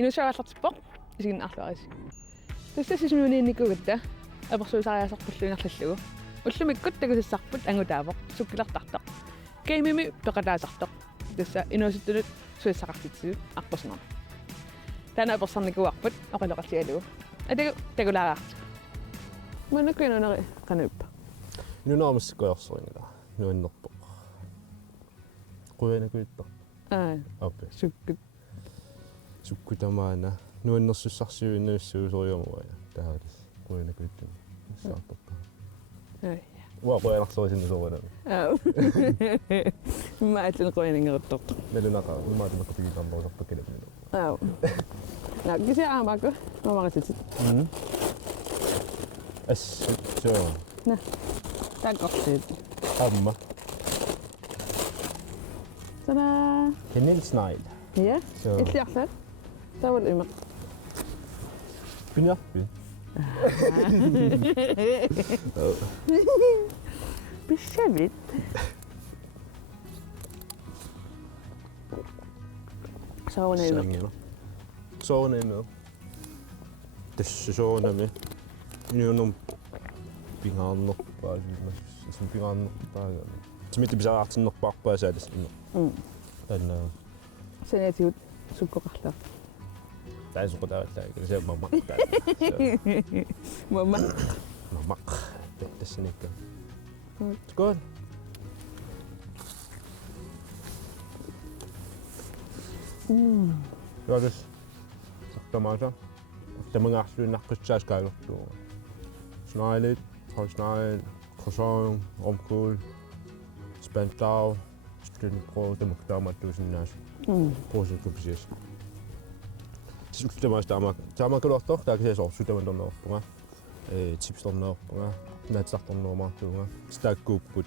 инусагааллартиппоқ исигиннаарлуарис тассасисмуниинникугатта аперсуусариасарпуллуинерллугу уллумиккут такусиссарпут ангутаавоқ суккилартартоқ кеймими пеқалаасартоқ тасса инуасуттунут суиссақартитсигу арпаснер тана аперсарникуарпут оқалоқарлиалугу атагу такулаараарти манаккинанери кануппа инунаамассикуйарсорингила нуаннерпоқ қуянакуиттар аппе суккутамаана нуаннерсуссарсиуиннуиссуусориумуа таалис қуянакуиттун саартарпа қуянарлорисиннусооринами маатин қуянингерутторт налунақа маатинеққутигитарнерусарпа калапнину кисиаамаку мамарисит ассутсоо на таккортит амма тана кеннилснайд я иллиарлаа тавал има пинарпи бишавит соонэмэ тэссоонами инуунум пингаарнерпаа исм пингаарнерпаа тимити бисаартиннерпаарпаа саалис танна сенетиут суккоқарлаа таасоқутааллаа кисаа мама тассаникка скор Јадис тамаша тамангаарлуиннарпутсаас каалертуу снайлит холснай croissant romkål spandau spændebrød demokratamatussinnaas prosekupisias suttamastaamakkaluartor taakisiasoor sutamantornerpunga tipstornerpunga naatsartornermaartuunga staakkuupput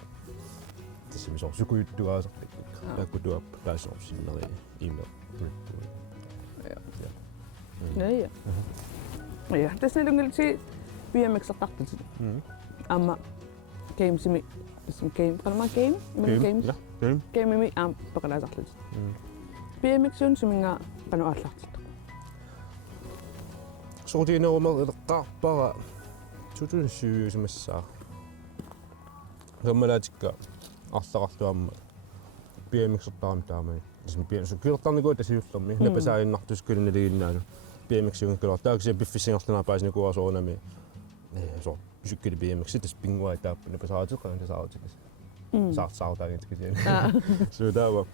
tassimisoor sukuyuttugaasartik taakkutuap taasorsineri ime ja ja tasnalungalsi BMX-aqartut amma gamesimi ism game qalma game games game am paqalaasarlut BMX-un suminga qanuaallartit soortiinerumer ileqqaarpara tutunsiusimassaa gammalaatikka арлақарлуамма BMX-ертарам таамани ism BMX кюртарникуа тасиуллерми напасаиннартус кулиналигиннаалу BMX-уган кулар таакси пиффисингерлана паасникуасоорнами so sykkel BMX det spinner i der på så kan det så så der ikke det så der var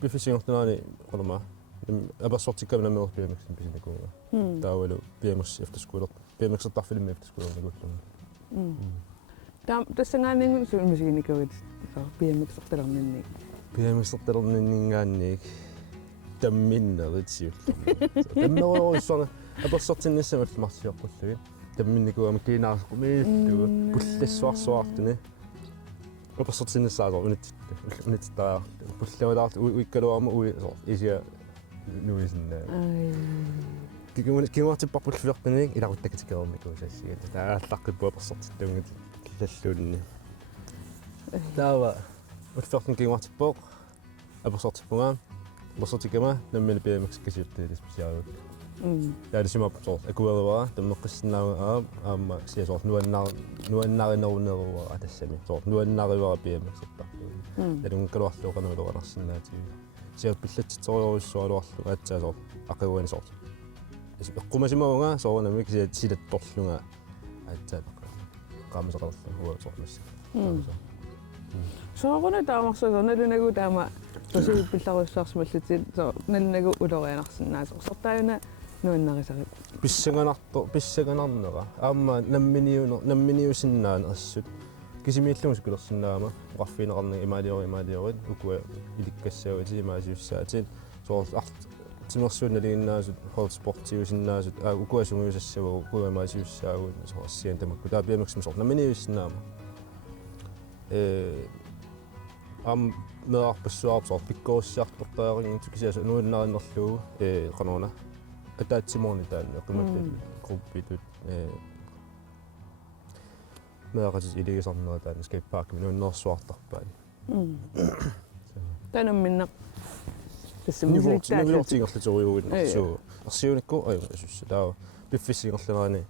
befisingerne eller mig jeg bare sorti kan med BMX en bisschen gå der var det BMX efter skole BMX der film efter skole det godt der det sanganingen så musikken ikke godt så BMX der men BMX der men тамминнеритсиуллу таммеруйссона аперсортинниссамат марсиаққуллуги тамминникуама кинаарсқумииллугу пуллассуарсуартуни аперсортинниссаасо униттаа пуллавалаарт уиккалуарма уи исиа нуисинна кигуатиппарпуллуартуник иларуттакатикеэрмикуусассига тааллаққиппу аперсортиттунгит киллаллуунни таава утфертин кигуатиппоо аперсортиппунгаа Lossotikama nammini BMX kasiutti spesialut. Ja det simap så akuelua tammeqissinnaava aamma siasor nuannarinerunnerua atassami so nuannariva BMX ippartu. Talun kaluarluuqanuuluqanarsinnaati. Siat pillatsitoriorussualuarluga atsaasor aqiuani sort. Eqqumasimaunga soornami kisiat silattorlunga atsaapaqqa. Qaamaseqarlu huwa sormassa. Sooruna taamarsuga nalunagu taama tosi pillaruissaarsumallutit so nalnagu ulorianarsinnaas sortaayuna nuannarisarip pissaganarnera aamma namminiusinnaan assut kisimiillungus kulersinnaama qarfiineqarni imaaliori ukua ilikkassaavati imaasiussaatiin soor timersuunnaliginnaasut hold sportiusinnaasut ukua sunguusassavuu ukua imaasiussaaguun soor assian tamakku taa BMX sort namminiusinnaama am mearpassuarpsor pikkuussiartortaaringin tukisiasa nuunnarinnerlugu qanorna ataatsimuurni taanni eqqimattat gruppitut meaqatis iligisarnera taanni skatepark nuunnersuartarpaani Tänä minna. Tässä Nivuortingerlutoriugut so arsiunikku asussa taa piffissingerleraani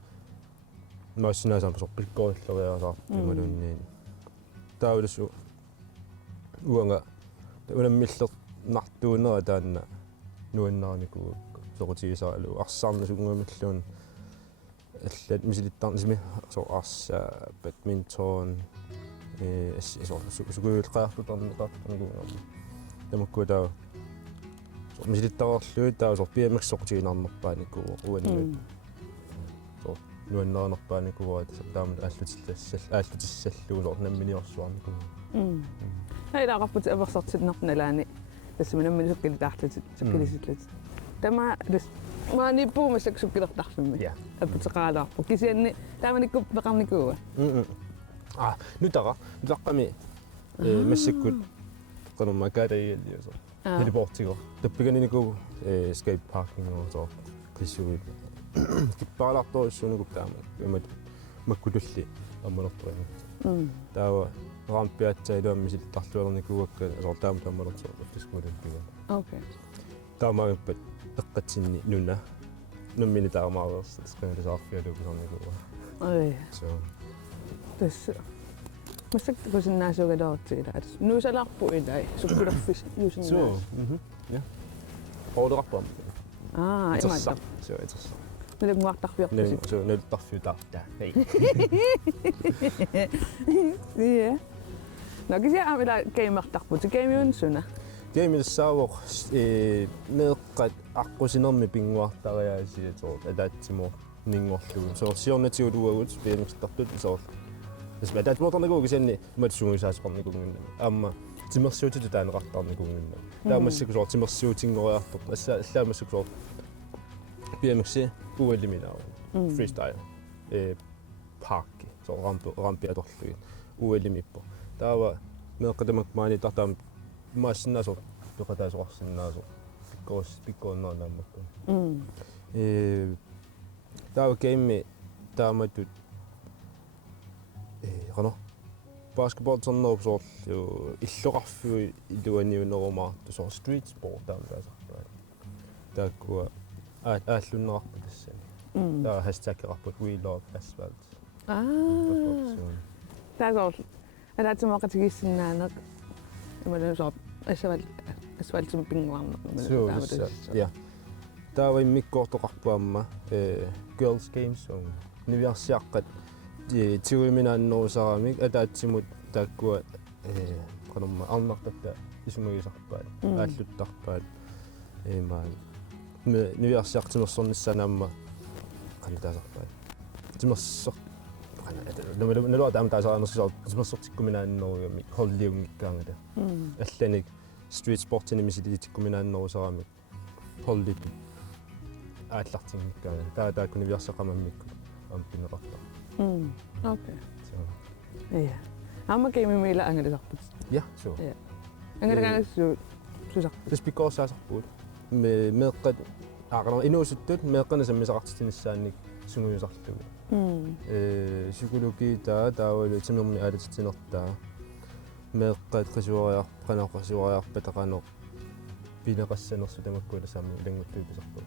maassinaasaan sorpikkoilleriasaa imalunniin taulussu uanga unammiller nartuunera taanna nuinnaaniku sorutiisaalu arsarnasugungamilluun аллат мисилиттарнисми со арс badminton сукуилqaartutarniqaartuнику тамаккуутаа со мисилиттаарлуи таа со пиамиксортигинарнерпаанику уаннут со нуаннернерпааникуа таама ааллутиссаллуу со намминиорсуарнику Heilaaqarput aversortitnerpnalaani тассаминамминусуккили таарлутит суккилисиллут тама мааниппуума суккилертарфимми аппутеқаалаарпу кисианни тааманикку пеқарникууа нутаqqami массаккут qanummakaaдаиаллиусо илипортиго таппиганинику скейт паркингоо кисуит киппаалаарторуссуунугуп таама имат маккутулли амманерторима таава рампиатсаилуамми ситтарлуерникууакка асортаама таммалертоо фискулуккига окей таамаагаппат эққатсинни нуна нуммини таамааверс сканалисаарфиалукусарникууа ой so тас масак косиннаасугалаартигила ат нуусалаарпу илай суккулерфис юусиннаа so ja ордераппам имаатта so interessant налунгуартарфиорпасик so нэлтарфиутаарта хей иә нагися амила геймертарпут геймиунсуна геймилсаавор неэккат аққусинерми пингуартариаасиатоо алаатсимо нингорлугу so сиорнатиулуагут пиамикстартут соор эсмэ датмоторнагуу кисанни матсунгисаасеқарникунгинна аама тимерсуутиту таанеқартарникунгинна таамассаку соор тимерсуутингориартор аллаамассаку соор пиамикси уэллиминаа фристайл парки so рампиаторлуги уэллимиппо таава неэққатамак маани тартаам maassinaasor peqataasuqarsinnaasor pikkoonnaanaammakku taava game taamatut qano basketball sonnerupsoor illoqarfui iluaniunerumaartu so street sport taamataasarpaa taakkua aallunnerarpu tassani taa hashtag-erarput we love asphalt таасоор алаатимоқатигиссиннааneq ималусоор асфальтим пингуарнер ja taava immikkоортоқарпуамма girls games on niviarsiaqqat tiuiminaannerusaaramik ataatsimut taakkua qanorma arnartatta isumugisarpaat ааллуттарпаат maan niviarsiartimersornissanaamma qanataasarpaat timerser нэлуа таам таасааnersisoor timersortikkuminaannerugami holliungikkaangata алланик street sportini misilitиккуминааннерусарамик hollit ааллартингиккаanga тааккуни виарсақамаммикку ампинеқарта окей я амма геймимила ангалисарпут ja so ja ангалагаангссу сусар спиккорсаасарпут меэққат аақанер инуусуттут меэққана саммисақартитиниссаанник сунгуйусарлугу psykologi taawali timmermi aalatinertaa meeqqaat qasuariarpataqanoq pineqassanersu tamakkuula saammi ulangulluupisarput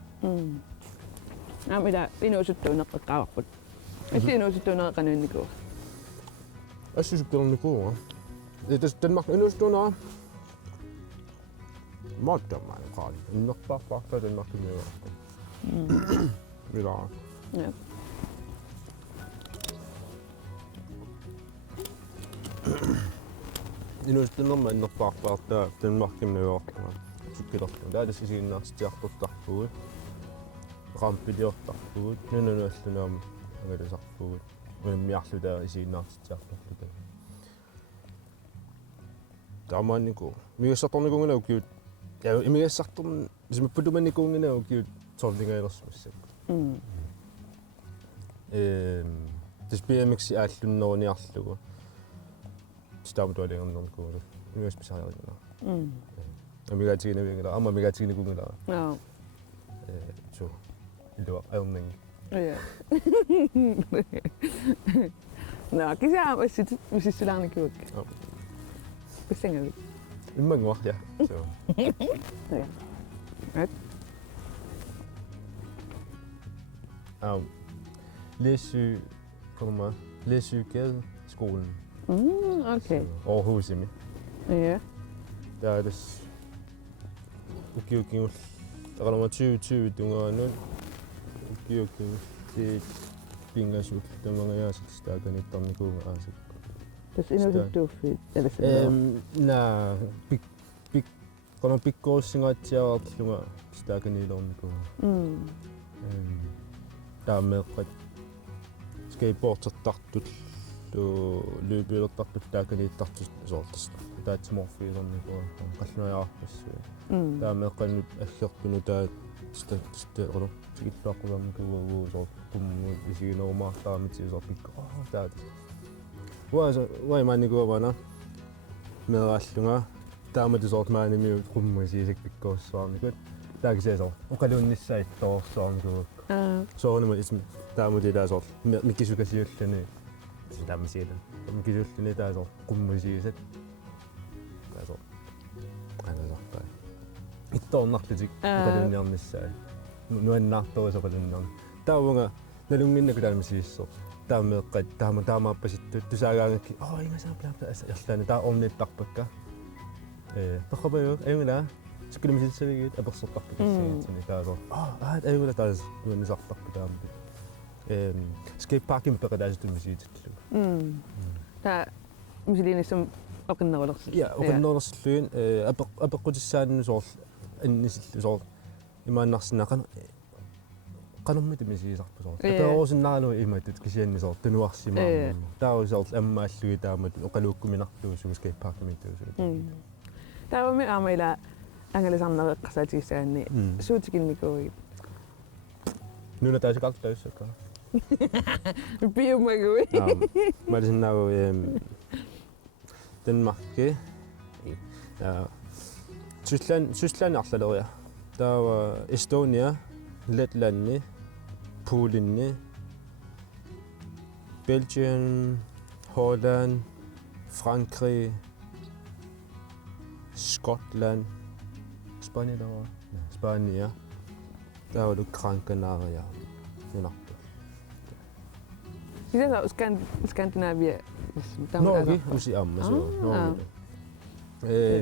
amila inuusuttuuneqqaqqaarput inuusuttuuneqqanuunnikuu assusukkernikuu das Danmark inuusuttuunera maattammaan qaali innerpaarpaarta Danmarkimiuarpa mila ja инуустуннэрма иннерпаарпаартаа Danmarkimiuarpa суккилэрту таалассисигиннаартиартортарпугут рампилиортарпугут нунунуаллунаама агалусарпугут миарлутаа исигиннаартиартортута таамаанику мигассарторникунгинау киут я имигассарторн симаппутуманникунгинау киут торлингаилерсмассак тас BMX ааллуннеруниарлугу стаамтуалингернерникугу имигасписариаринаа амигаатигинавингила амма мигаатигинникунгила so илуа аернинг ja no kisia missisulaarnikuuk писсангави Immanguar, ja. Så. Ja. Right. Læsøgadeskolen. Okay. Aarhus imi. Ja. Der er det ukiukiul. Der er nummer 20 tungaanut. Ukiukiul. Det pingasut. Der mange jeg der kan ikke komme gå altså. Tas inusuttuuffiit alassalluaq. Na big kono pikkuussingaatiarartlunga staakaniilorniku. Taameeqqat skateboardertartut løbeylertartut taakaniittartut soortas taatsimorfiilerniku qallunajaarpassu. Taameeqqannut аллерпину таа стеоро сигиттааққуларнику соор кумму исигинерумаартарамитсисоор таат Why maniguavana meeraallunga taamatisoort maanimiut qummasiisik pikkuussaarnikut taakisaasoor uqaluunnissaittoorsaarnikuk soornuma ismi taamutilaasoor mikkisukasiullani taamisiila mikkisullani taasoor qummasiisat taasoor qanasarpaa ittoornarlutik uqaluunniarnissaa nuannaartorusoqalunnerni taavunga nalunginnaku taamisiissoo taameeqqat taamaappasit tusaagaangakki ingasaaplaapla erlaani taa orniittarpakka toqapayu ayungila sikkulimisissavigit apersortarpakassiitini taasor ayungila taas nuannisartarpu taampi skateparkin peqalaasutumisiitillu taa misiliinissum oqinnerulersil ja oqinnerulersilluin apeqqutissaannu soor annisillu soor imaannarsinaqan qanermit imisiisarpu soor aperuusinnaalu imatut kisiannisoor tunuarsimaarmu taarusoor ammaallui taamat oqaluukkuminarluusugu skateparkimiituusugu taavami aamaila angalisarnereqqasaatigissaanni suutikinnikuugit nuna taasiqartaussakka piumagui malisinnagu Danmarki Tyskland arlaleria taava Estonia Letlanni, Polenni, Belgien, Holland, Frankrig, Skotland, Spanien derovre. Spanien. Der var du Gran Canaria. Mitä Skandinavia? Norge, usi amma so.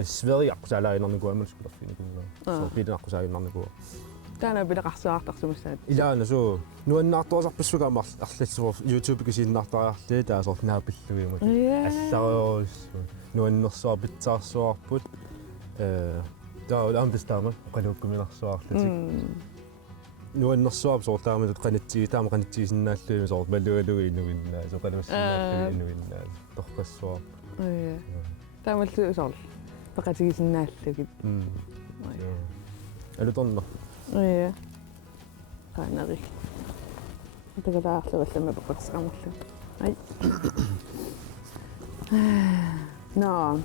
Sverige aqsalainarniku amalskularfiniku. So pilinaqqusaainnarniku. Täällä pitää kahsaartarsumissaat. Ilaana so nuannaartuasarpassugaamar arlatsuvor YouTube kisiinnaartariarli taasort naapillugiimut аллариорус nuannersuarpitsaarsuarput taulaambistaamat qaluukkuminarsuarlutik nuannersuarp soortaamatut qanitsiisinnaallui soort malualugi innuginnaa soqaluussinnaallugi innuginnaa torqassuarp taamallu soor peqatigisinnaallugit alutorner Ja. Qaanari. Tagalaarluallama peqatisqamarlu. Ai. No.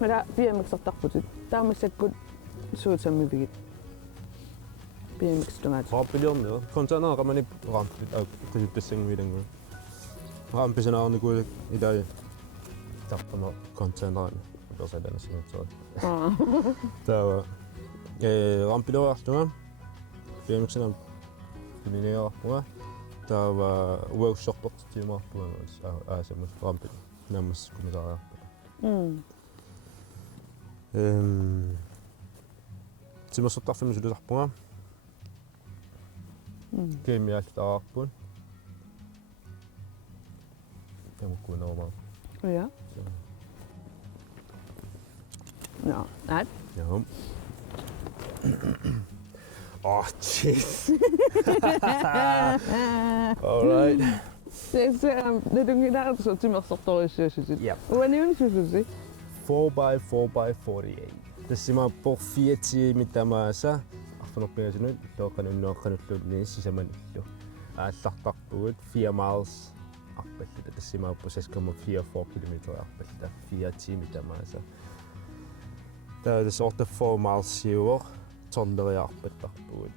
Mala BMX-artarputut taamassakut suutsammivigit. BMX-tungaat. Raapiliornio. Kontaanaa qamani raampit qisippassangvilangu. Raampisanaarniku ilaa tarpana kontaanaani persalanassinutsuat. Taava rampiloriartunga BMX-nam pilineerarpunga taava workshop-ortitiimaarpunga aasamut rampil nammas kumisariarpunga timersortarfimi sulusarpunga keemiaaltaararpun tamukkuunermaa Ja. No, at ja. Oh, jeez. All right. det dungi daar så timersortorissuusut. Yep. Uaniun suususi. 4x4x48. Tassima por 4 mitamaasa arfanerpigasunut looqanunnuaqqanulluunni sisamanillu. Aallartarpugut 4 miles arpallita tassimaappu 6,44 kilometer arpallita 4 mitamaasa. Der er sort af 4 miles siver, tolleriarpattarpugut.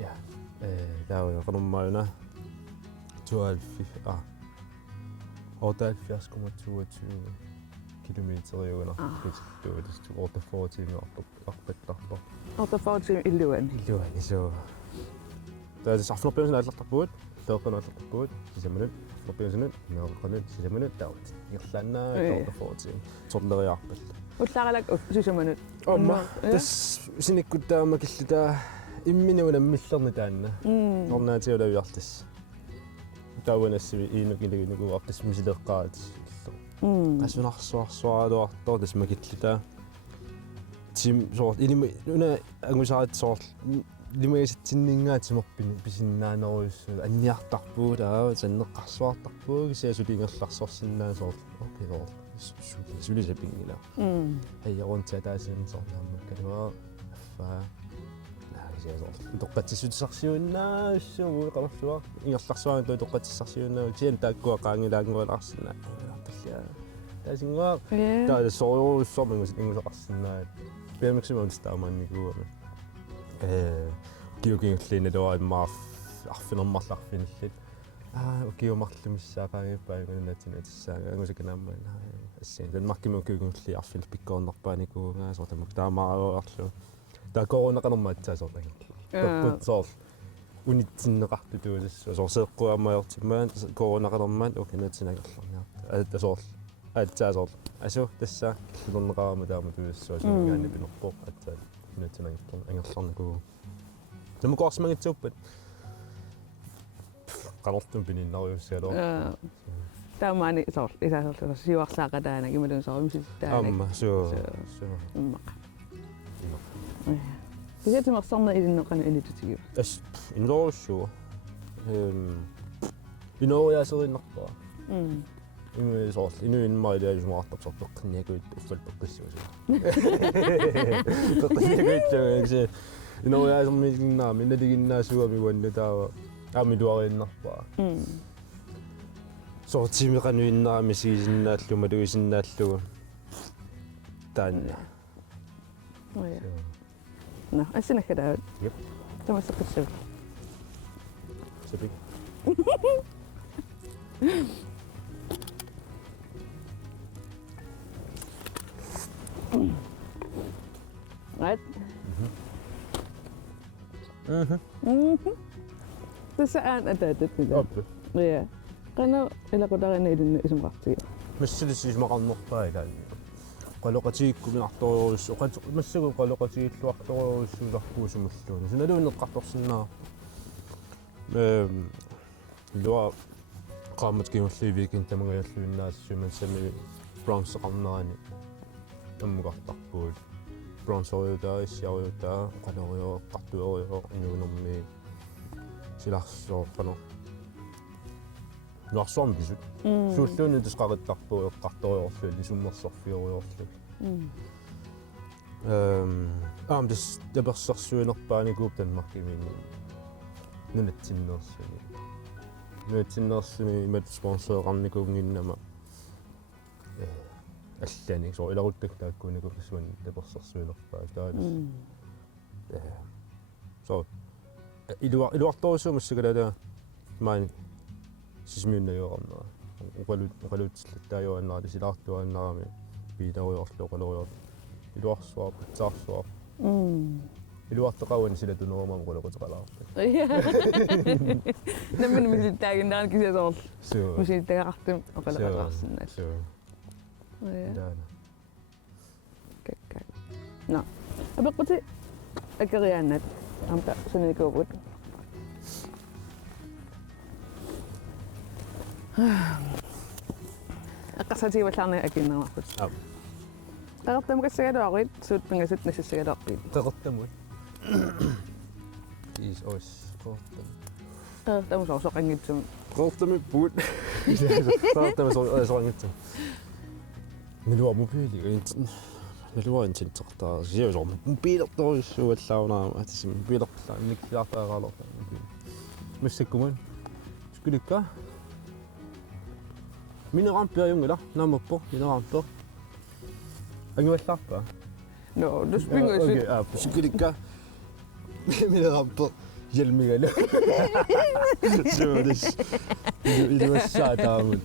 Ja, der er jo rundt 78,22 kilometeriuuna pittuutis ortafortiimi arpattarpa Ortafortiimi illuan. illuan isuu taas afnorpiusin allartarpuut teoqqanuallartarpuut sisamanut afnorpiusinut neerqanut sisamanut taut irlaannaa ortafortiimi sorleriarpalla Ullaqalak susumanut. Amma tas sinikkuttaama killutaa imminuuna millerni taanna ornaatiulaviartas tauanassivi iinukiligunugu artas misileqqaat qassunarsuarsualuartor tas makillutaa tim sort ilima una angusaat sort limagisitsinningaatimerpini pisinnaaneriussuu anniartarpuulaa sanneqqarsuartarpuu kisiasulingerlarsorsinnaa sort okay sort sulisapingila ayyarontia taasin sornaammakkalua affa toqqatsissutissarsiunnaa issuu qarlua ingerlarsuarnaa toqqatsissarsiunnaa sian taakkua qaangilaangualaarsinnaa tallia taasingua taa soorussormingus ingusoqarsinnaa piamiksimam taamaannikuama kiukingerliinaluaa immaaf arfinermarlarfinillit kiumarlumissaaqaangippaangununatsinatissaaga angusakanaammaan ассин танмаркиму кюгунлли арфил пиккоорнарпааникуугаа сортамак таамааруарлу таа коронақанермаатсаасортаг топпутсоор унитсиннеқартутуусассу сорсеэққуаммаёртиммаан коронақанермаан укинатсинагерларниарта тасоор аатсаасоор асу тассаа киллунеқарама таама туиссуа сунгаани пинерпоо аатсаа унитсинагерлар ангерларникуу тамукуарсимагитсууппат qanartum pininnaruussaalor taamaani soor isaasorlu siuarsaaqataana kimalun soorumsittaa amma suu immaq Kisiatimersarna ilinneqanu initutigiu as inlorussuua inoriaserinnerpaa inu soor inu inmarilaajumaqartarsorpeqqinniakuit uffalpeqqissuusu peqqinniakuit inoriasermiginnaami inaliginnaasuami uannutaawa aamiluarinnarpaa sortimeqanuinnaami sigisinnaalluma luisinnaalluu taanna no assinakkadaa yep tamasseqissu sepik right Tasaan atatat nila. appi Yeah. Kana ilaqutarinna ilinnu isumqartiga. массилиссисмақарнерпаа илаани qalоqatiikkuminartoriorussu массагу qalоqatiilluartoriorussuularpuusумуллуuni суналуунеққарторсинаа луа qaammat kiungulliiviikin tamagajalluinnaassuma sami bronzeqarnerani аммугартарпуут bronzeoriutaa issiariutaa qaloriоqqartuoriоо inuunermi силарсоорпано нуарсуарм писут сууллууни тусқаритарпуу эққарториорлуи суммерсорфиориорлу тис таперсэрсуинерпааникууп танмаркимини нунатсиннерсуни имат спонсоеқарникуугиннама аллани соо иларуттак тааккууникуп суун таперсэрсуинерпаа таалис соо илуарторусуу массагалаа маани сисмиуннаюоқарнера уқалуутсиллаттааюаннера силаартуаннерами пииларуйорлу оқалориор илуарсуар патсаарсуар илуартеқауани силатунерамам қулеқутеқалаарпа Наммин миситтаагиннеран кисасоор суу миситтагақартум оқалеқатаарсиннаа. суу Yeah. даана Kakka. No. Abeqquti akeriaannat amta sunikuuput. Aqasatiivallarni akinnermarput. ап Qartartamaгассагалуарит суут пингасут нассассагалаарпит. теқартамут is ос қортам Qartarmusорсоқангитсум. қортами пут қортамасорсоқангитсум нэлуа мобили нэлуа интентертаа сиусор мобилерторуссуаллааунаа атисим мобилерлаа инниксиартаагаалерта миссаккуман скуликка минерампиаюнгила намаппо минерампо ангуаллаарпа No, dus pingасут. скуликка минерампо jelmigala. So this illuassataamut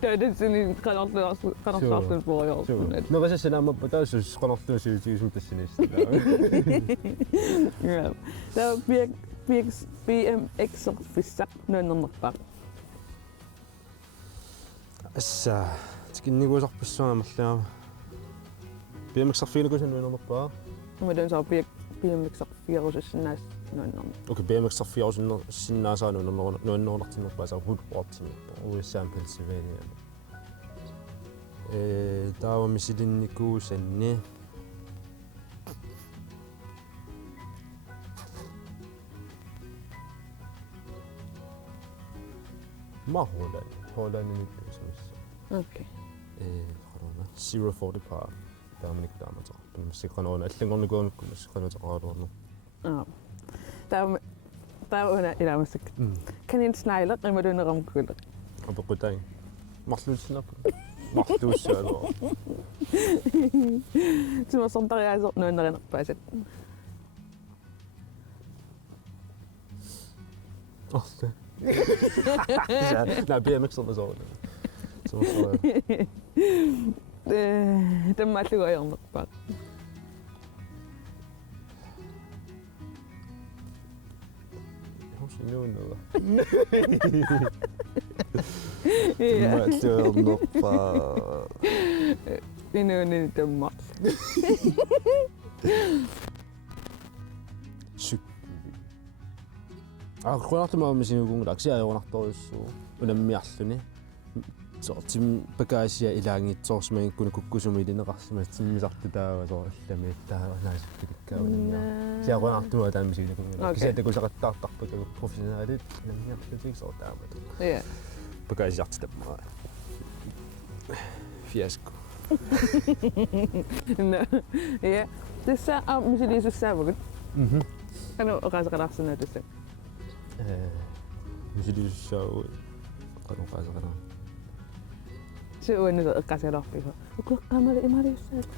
таадасини канарлаартун пориорсун нэрисасинаамаппа таасус qanartuusiutigisum тассинистаа я таа BMX фиссақ нуаннернерпаа асса тикиннигуусарпассуна марлиама BMX-арфиинакусан нуаннерпаа умадан саа BMX фиарусассинаас нуаннерна окей BMX-арфиарусиннер синнаасаану нуаннернартиннерпаа саа хулпортиннерпаа уиссаам Пенсильвания таава мисилинникуусанни Holland окей qaruna 045 тааманик тааматаа миссиққаноона аллангорникуунукку миссиққанутеқаалуарну таа иламассак канин снайлер ималунерамккуле апеқутаи марлуussинаппу марлууссаалоо тимасортариаасер нуаннеринерпаасат арта на BMX-орнасоо таммааллугаернерпаа хосинууннера таммааллугаернерпаа инуунни таммаа қуанартумаа мисинугунгла аксиаёрнарторюссуу унаммиарлүни сортим багаасиа илаангитсоорсмагиккуна куккусуми илинеқарсима тиммисартутаава соо алламииттаа наасуккиликкаунамиа сиақуанартумаа таамисинугунгла кисиатакусақаттаартарпак профессионалит намиарлутик сортаамат я багаасиартитапмаа фиаско я тесса мисилисуссаавагут кану оqaасеқалаарсунаа тесса мисилисуссаау каноқаасеқалаа сууаннуса эққасалаарписа укеққамали ималиуссаат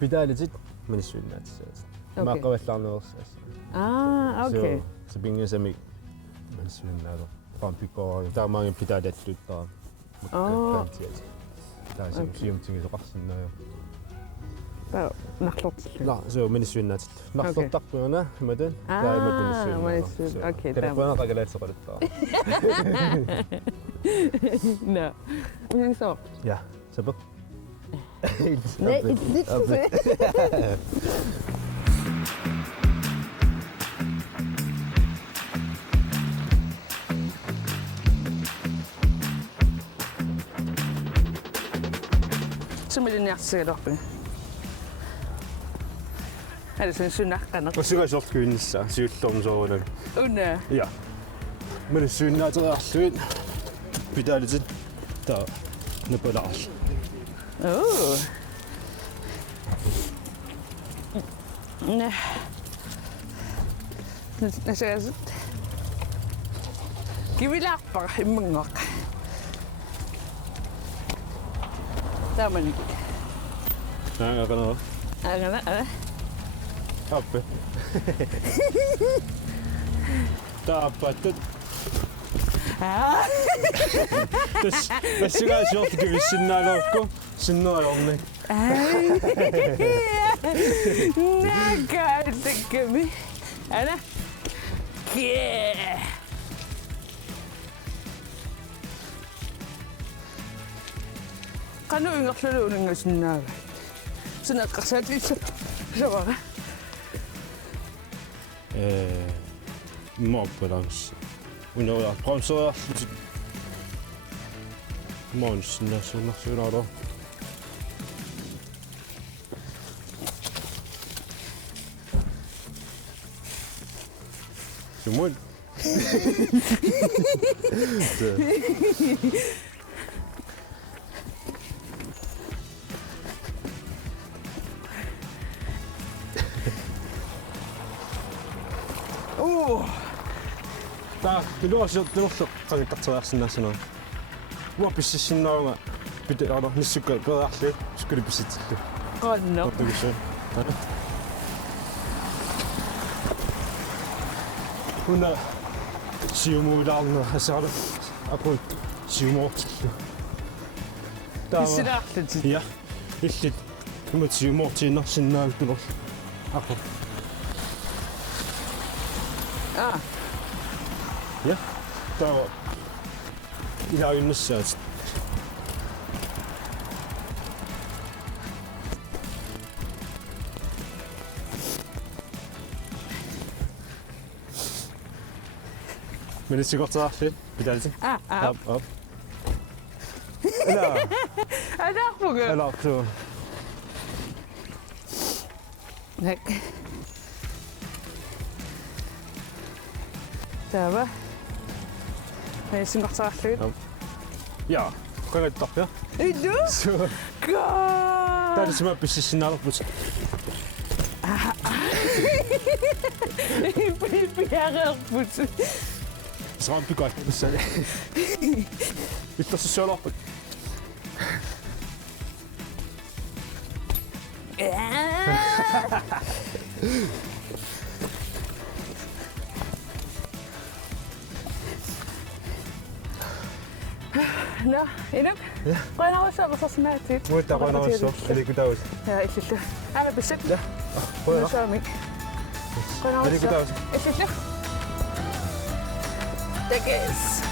питаалитит миниссуиннаатиссаат мааққаваллаарнеерсаас окей сабингисами миниссуиннаало пампикоо таамагийн питаалиаттуттаа таасим сиумтигисоқарсиннааю таа нарлортиллу ла соо миниссуиннаатит нарлортарпуна иматан миниссуин окей таамаа тагалаатсеқалуттаа на минисо я сабақ не итсэ сумилиниарсигалорпи алисэн сунаққанеқ осугасортгуиннссаа сиуллорнсоорунаг уна я миниссуиннаатериарлуит питаалитит таа напалаарл оо не нэсэс кивилаарпара иммангоқ тамани агана аппе тааппаттут тассугаасиортуки виссиннаалоорку синнериорник накаатакками ана ке кану ингерлулуунангасиннаага синеққарсаатиссат савара моппаланс унера промсоарлут монс нассунарсунаало сумун та пилуасиортилерлеқ қагиттартериарсинаасунаа уапписсиннаунга питеала ниссукка пераарлу скулипписитиллу қанно ортугиссуу хуна сиумуулаарна хасаалу апу сиумоортиллу Pissinaarlut. Ja. Illit. Imutsi mortiinnersinnaagtunor. Aqu. Ah, Ja. Tava. Ilaayunnassaat. Men det er sikkert så fedt. Bedalse. ah. Op. Eller, Anaarpuga. eller så. Nak. Tava. Singartarlut. Ja. Kan jeg toch, ja? Idu? Så. God. Der er det simpelthen besissinalpus. Piarerput. Så er det godt. Så er det. Hvis der så sjovt op. No, inuk. Qanarussu pasarsimaatit. Muita qanarussu. Eli kutaus. Ja, illu. Ana bisat. Ja. Qanarussu. Saami. Eli kutaus. Illu. Tekes.